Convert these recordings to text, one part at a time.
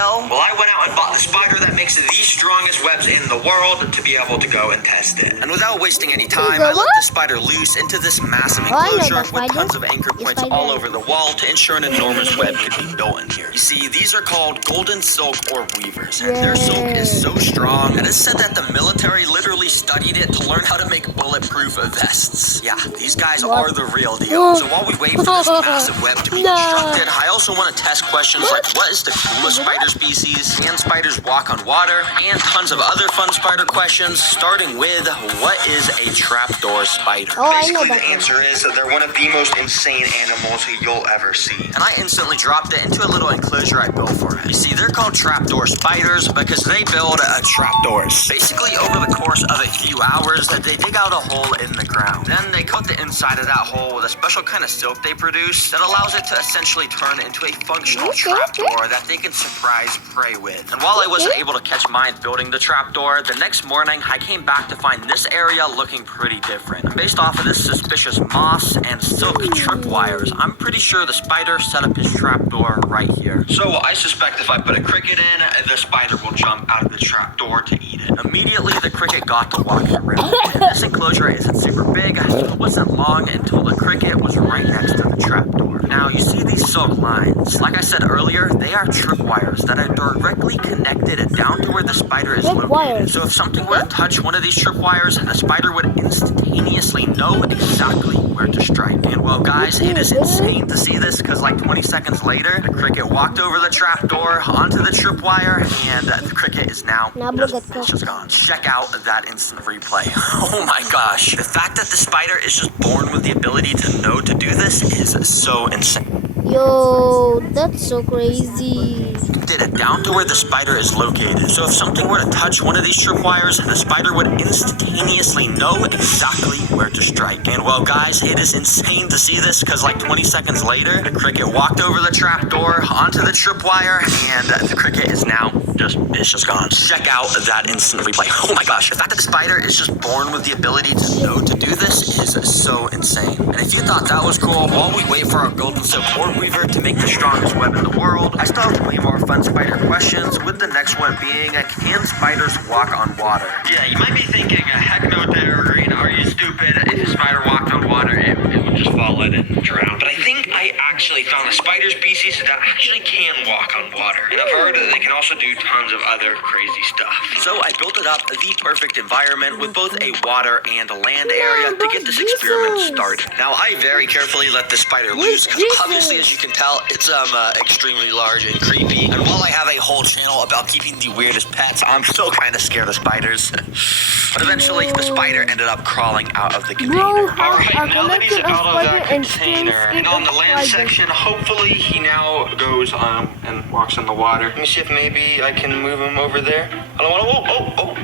Well, I went out and bought the spider that makes the strongest webs in the world to be able to go and test it. And without wasting any time, I let the spider loose into this massive enclosure with tons of anchor points all over the wall to ensure an enormous web could be built in here. You see, these are called golden silk or weavers, and their silk is so strong that it's said that the military literally studied it to learn how to make bulletproof vests. Yeah, these guys are the real deal. So while we wait for this massive web to be constructed, I also want to test questions like what is the coolest spider species, can spiders walk on water, and tons of other fun spider questions, starting with what is a trapdoor spider? Basically, the answer is that they're one of the most insane animals you'll ever see. And I instantly dropped it into a little enclosure I built for it. You see, they're called trapdoor spiders because they build trapdoors. Basically, over the course of a few hours, they dig out a hole in the ground. Then they coat the inside of that hole with a special kind of silk they produce that allows it to essentially turn into a functional trapdoor that they can surprise prey with. And while I wasn't able to catch mine building the trapdoor, the next morning I came back to find this area looking pretty different. And based off of this suspicious moss and silk tripwires, I'm pretty sure the spider set up his trapdoor right here. So I suspect if I put a cricket in, the spider will jump out of the trapdoor to eat it. Immediately the cricket got to walking around. This enclosure isn't super big, so it wasn't long until the cricket was right next to the trapdoor. Now you see these silk lines. Like I said earlier, they are tripwires that are directly connected down to where the spider is located. So if something were to touch one of these tripwires, the spider would instantaneously know exactly where to strike. And well guys, it is insane to see this because like 20 seconds later, the cricket walked over the trapdoor onto the tripwire and the cricket is now just gone. Check out that instant replay. Oh my gosh. The fact that the spider is just born with the ability to know to do this is so insane. Yo, that's so crazy. Did it down to where the spider is located. So if something were to touch one of these tripwires, the spider would instantaneously know exactly where to strike. And well guys, it is insane to see this because like 20 seconds later, the cricket walked over the trapdoor onto the tripwire and the cricket is now just gone. Check out that instant replay. Oh my gosh, the fact that the spider is just born with the ability to know to do this is so insane. And if you thought that was cool, while we wait for our golden silk orb weaver to make the strongest web in the world, I still have way more fun spider questions, with the next one being, can spiders walk on water? Yeah, you might be thinking, heck no, Derek Green, are you stupid? If a spider walked on water, it would just fall in and drown. But I think I actually found a spider species that actually can walk on water. And I've heard that they can also do tons of other crazy stuff. So I built it up the perfect environment with both a water and a land area to get this experiment started. Now I very carefully let the spider loose because obviously, as you can tell, it's extremely large and creepy. And while I have a whole channel about keeping the weirdest pets, I'm still kind of scared of spiders. But eventually, the spider ended up crawling out of the container. Alright, now that he's out of that container and on the land section, hopefully he now goes and walks on the water. Let me see if maybe I can move him over there. I don't want to. Oh.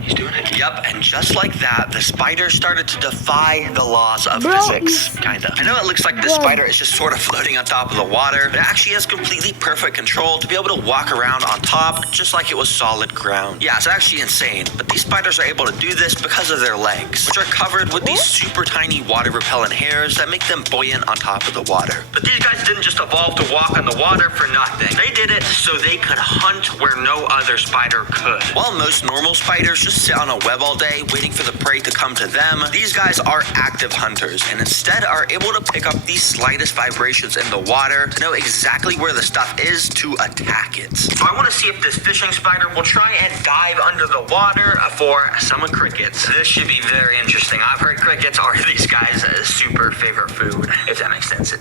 He's doing it. Yep, and just like that, the spider started to defy the laws of physics, kinda. I know it looks like the spider is just sort of floating on top of the water, but it actually has completely perfect control to be able to walk around on top, just like it was solid ground. Yeah, it's actually insane, but these spiders are able to do this because of their legs, which are covered with these super tiny water-repellent hairs that make them buoyant on top of the water. But these guys didn't just evolve to walk on the water for nothing. They did it so they could hunt where no other spider could. While most normal spiders just sit on a web all day waiting for the prey to come to them, these guys are active hunters and instead are able to pick up the slightest vibrations in the water to know exactly where the stuff is to attack it. So I want to see if this fishing spider will try and dive under the water for some crickets. This should be very interesting. I've heard crickets are these guys' super favorite food, if that makes sense.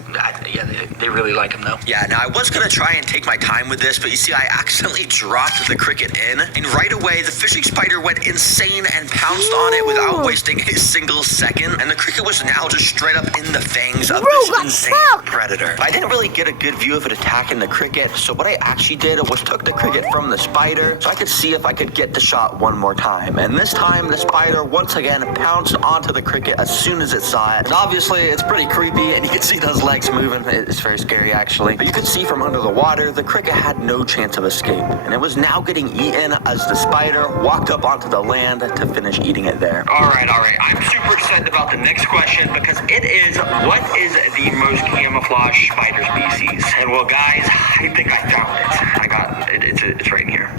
Yeah, they really like them though. Yeah, now I was going to try and take my time with this, but you see I accidentally dropped the cricket in, and right away the fishing spider went insane and pounced on it without wasting a single second, and the cricket was now just straight up in the fangs of this insane predator. I didn't really get a good view of it attacking the cricket, so what I actually did was took the cricket from the spider so I could see if I could get the shot one more time. And this time the spider once again pounced onto the cricket as soon as it saw it. And obviously it's pretty creepy and you can see those legs moving. It's very scary actually. But you could see from under the water the cricket had no chance of escape, and it was now getting eaten as the spider walked up onto the land to finish eating it there. All right. I'm super excited about the next question because it is, what is the most camouflage spider species? And well, guys, I think I found it. It's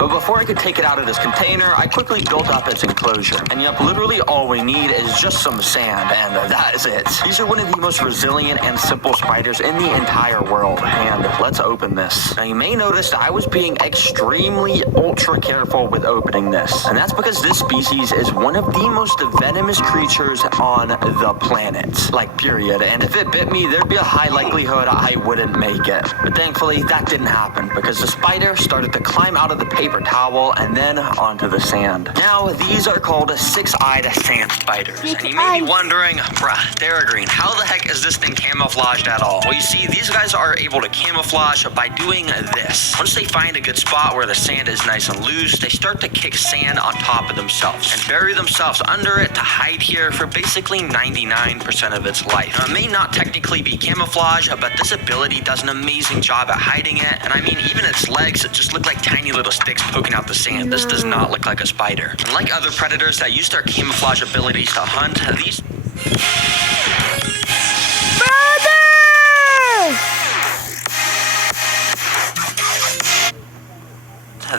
But before I could take it out of this container, I quickly built up its enclosure. And yep, literally all we need is just some sand, and that is it. These are one of the most resilient and simple spiders in the entire world. And let's open this. Now you may notice that I was being extremely ultra careful with opening this. And that's because this species is one of the most venomous creatures on the planet. Like, period. And if it bit me, there'd be a high likelihood I wouldn't make it. But thankfully, that didn't happen because the spider started to climb out of the paper towel and then onto the sand. Now, these are called six-eyed sand spiders. And you may be wondering, bruh, Theragreen, how the heck is this thing camouflaged at all? Well, you see, these guys are able to camouflage by doing this. Once they find a good spot where the sand is nice and loose, they start to kick sand on top of themselves and bury themselves under it to hide here for basically 99% of its life. Now, it may not technically be camouflage, but this ability does an amazing job at hiding it. And I mean, even its legs just look like tiny little sticks poking out the sand. This does not look like a spider. Unlike other predators that use their camouflage abilities to hunt, these...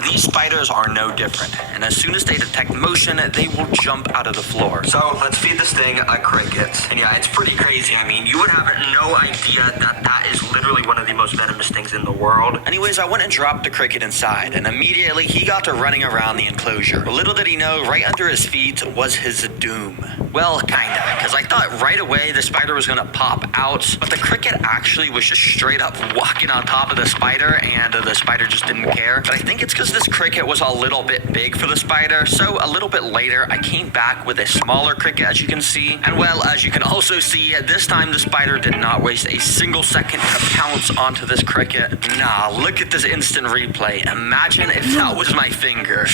These spiders are no different, and as soon as they detect motion, they will jump out of the floor. So let's feed this thing a cricket. And yeah, it's pretty crazy. I mean, you would have no idea that that is literally one of the most venomous things in the world. Anyways, I went and dropped the cricket inside, and immediately he got to running around the enclosure. But little did he know, right under his feet was his doom. Well, kinda, because I thought right away the spider was gonna pop out, but the cricket actually was just straight up walking on top of the spider, and the spider just didn't care. But I think it's because this cricket was a little bit big for the spider, so a little bit later I came back with a smaller cricket, as you can see. And well, as you can also see, this time the spider did not waste a single second to pounce onto this cricket. Nah, look at this instant replay. Imagine if that was my finger.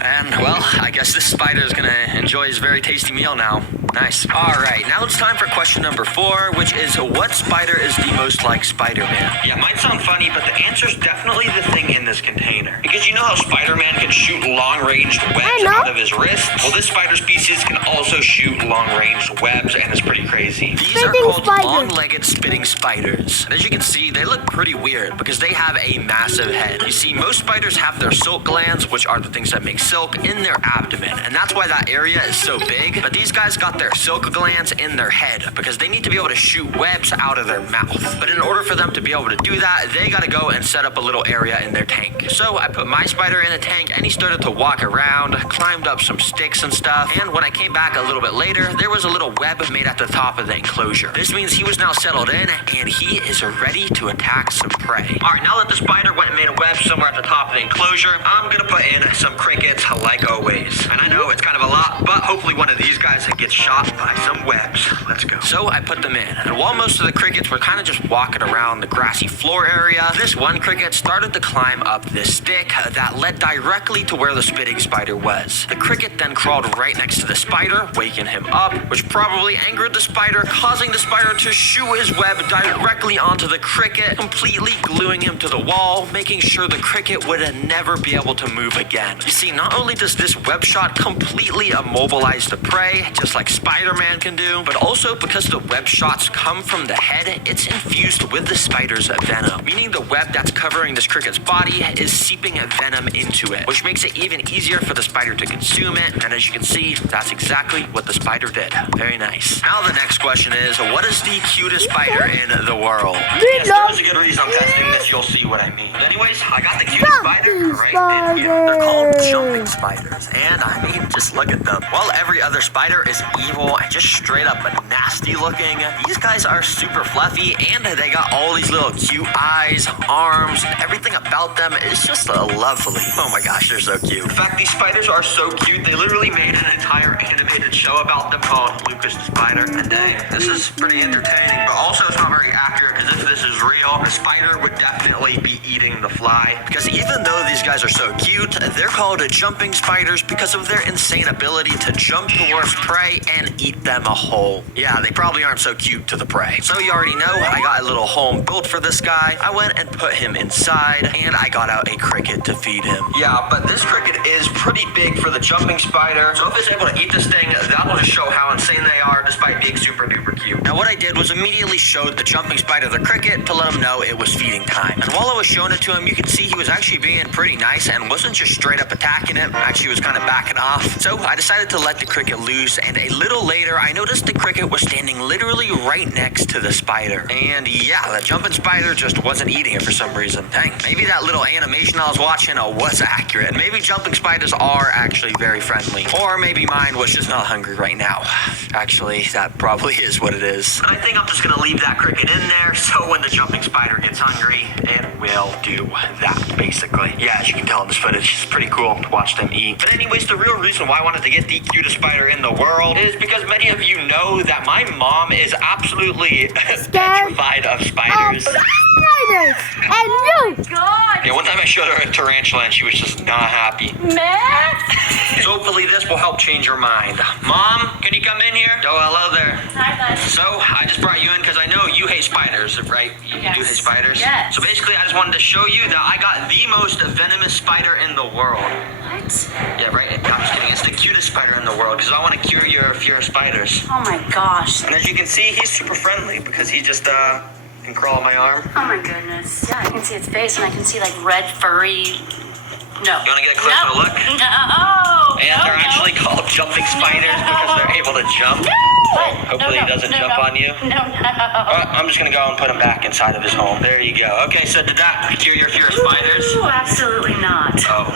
And well, I guess this spider is gonna enjoy his very tasty meal now. Nice. Alright, now it's time for question number 4, which is what spider is the most like Spider-Man? Yeah, might sound funny, but the answer's definitely the thing in this container. Because you know how Spider-Man can shoot long-ranged webs out of his wrist? Well, this spider species can also shoot long-ranged webs, and it's pretty crazy. These are called long-legged spitting spiders. And as you can see, they look pretty weird because they have a massive head. You see, most spiders have their silk glands, which are the things that make silk, in their abdomen. And that's why that area is so big. But these guys got their silk glands in their head because they need to be able to shoot webs out of their mouth. But in order for them to be able to do that, they gotta go and set up a little area in their tank. So I put my spider in a tank and he started to walk around, climbed up some sticks and stuff. And when I came back a little bit later, there was a little web made at the top of the enclosure. This means he was now settled in and he is ready to attack some prey. Alright, now that the spider went and made a web somewhere at the top of the enclosure, I'm gonna put in some crickets like always. And I know it's kind of a lot, but hopefully one of these guys gets shot by some webs. Let's go. So I put them in, and while most of the crickets were kind of just walking around the grassy floor area, this one cricket started to climb up this stick that led directly to where the spitting spider was. The cricket then crawled right next to the spider, waking him up, which probably angered the spider, causing the spider to shoot his web directly onto the cricket, completely gluing him to the wall, making sure the cricket would never be able to move again. You see, not only does this web shot completely immobilize the prey, just like Spider-Man can do, but also because the web shots come from the head, it's infused with the spider's venom, meaning the web that's covering this cricket's body is seeping venom into it, which makes it even easier for the spider to consume it. And as you can see, that's exactly what the spider did. Very nice. Now the next question is, what is the cutest spider in the world? Yes, there's a good reason I'm testing this. You'll see what I mean. But anyways, I got the cutest spider right in here. They're called jumping spiders, and I mean, just look at them. While every other spider is evil and just straight up nasty looking, these guys are super fluffy, and they got all these little cute eyes, arms, and everything about them is just lovely. Oh my gosh, they're so cute. In fact, these spiders are so cute, they literally made an entire animated show about them called Lucas the Spider. And dang, this is pretty entertaining, but also it's not very accurate because if this is real, the spider would definitely be eating the fly. Because even though these guys are so cute, they're called jumping spiders because of their insane ability to jump towards prey and eat them whole. Yeah, they probably aren't so cute to the prey. So you already know, I got a little home built for this guy. I went and put him inside, and I got out a cricket to feed him. Yeah, but this cricket is pretty big for the jumping spider, so if it's able to eat this thing, that will just show how insane they are despite being super duper cute. Now what I did was immediately showed the jumping spider the cricket to let him know it was feeding time. And while I was showing it to him, you could see he was actually being pretty nice and wasn't just straight up attacking it. Actually, was kind of backing off. So I decided to let the cricket loose, and a little later, I noticed the cricket was standing literally right next to the spider. And yeah, the jumping spider just wasn't eating it for some reason. Dang, maybe that little animation I was watching was accurate. Maybe jumping spiders are actually very friendly. Or maybe mine was just not hungry right now. Actually, that probably is what it is. I think I'm just gonna leave that cricket in there, so when the jumping spider gets hungry, it will do that, basically. Yeah, as you can tell in this footage, it's pretty cool to watch them eat. But anyways, the real reason why I wanted to get the cutest spider in the world is because many of you know that my mom is absolutely petrified of spiders. Spiders! And you! God. Yeah, one time I showed her a tarantula and she was just not happy. Man. So hopefully this will help change her mind. Mom, can you come in here? Oh, hello there. Hi, bud. So, I just brought you in because I know you hate spiders, right? You do hate Yes. spiders? Yes. So basically, I just wanted to show you that I got the most venomous spider in the world. What? Yeah, right? I'm just kidding. It's the cutest spider in the world because I want to cure your fear of spiders. Oh my gosh. And as you can see, he's super friendly because he just, can crawl on my arm. Oh my goodness. Yeah, I can see its face and I can see like red furry. No. You want to get a closer No. look? No. And No, they're no. actually called jumping spiders because they're able to jump. What? Hopefully he doesn't jump on you. No. I'm just gonna go and put him back inside of his home. There you go. Okay, so did that cure your fear of spiders? Ooh, absolutely not. Oh,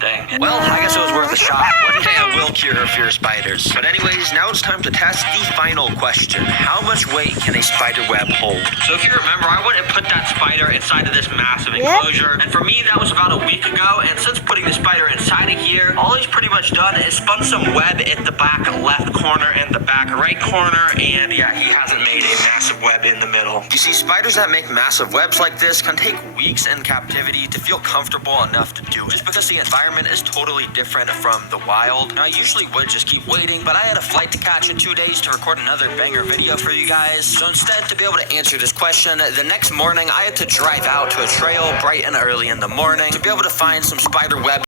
dang. Well, I guess it was worth a shot. One day I will cure her fear of spiders. But anyways, now it's time to test the final question. How much weight can a spider web hold? So if you remember, I went and put that spider inside of this massive enclosure. And for me, that was about a week ago. And since putting the spider inside of here, all he's pretty much done is spun some web at the back left corner and the back right corner. And yeah, he hasn't made a massive web in the middle. You see, spiders that make massive webs like this can take weeks in captivity to feel comfortable enough to do it. Just because the environment is totally different from the wild. Now, I usually would just keep waiting, but I had a flight to catch in 2 days to record another banger video for you guys. So instead, to be able to answer this question, the next morning I had to drive out to a trail bright and early in the morning to be able to find some spider web